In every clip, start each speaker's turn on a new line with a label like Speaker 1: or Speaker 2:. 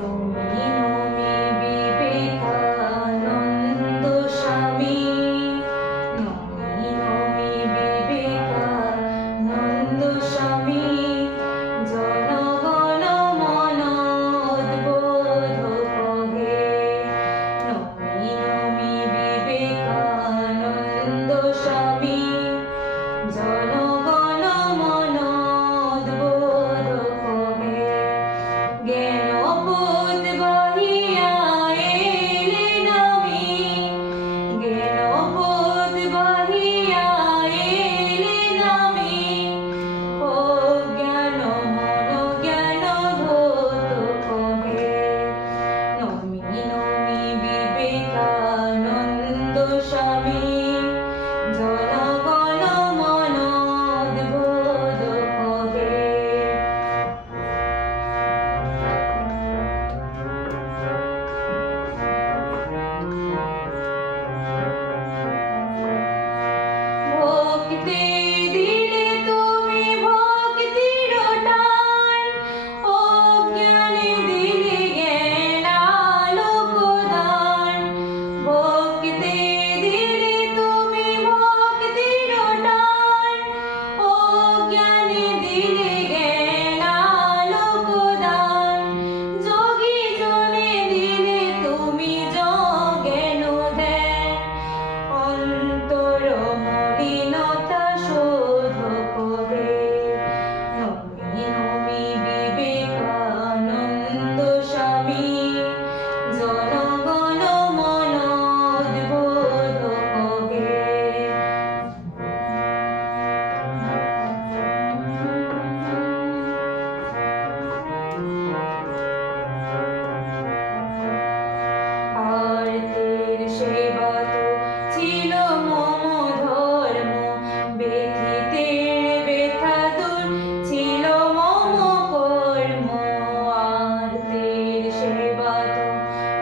Speaker 1: Amém.
Speaker 2: Amen.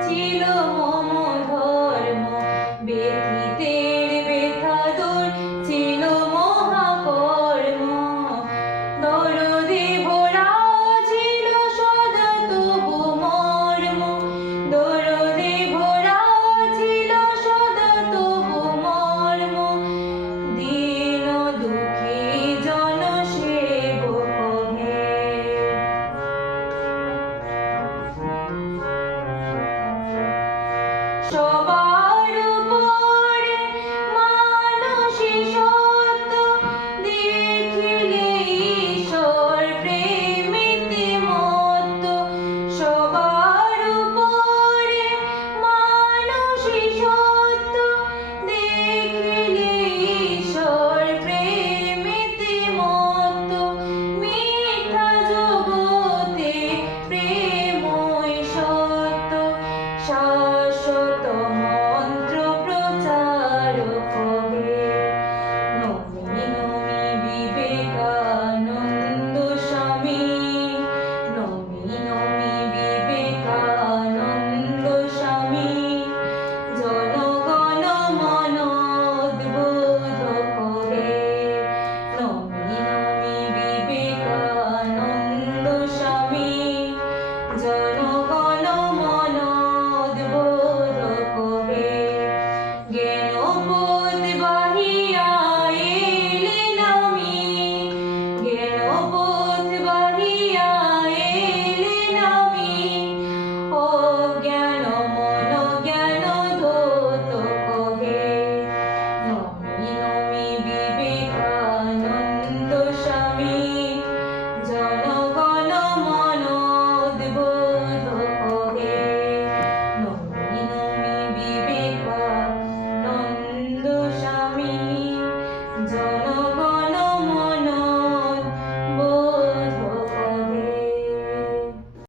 Speaker 3: Tilo.
Speaker 4: সবার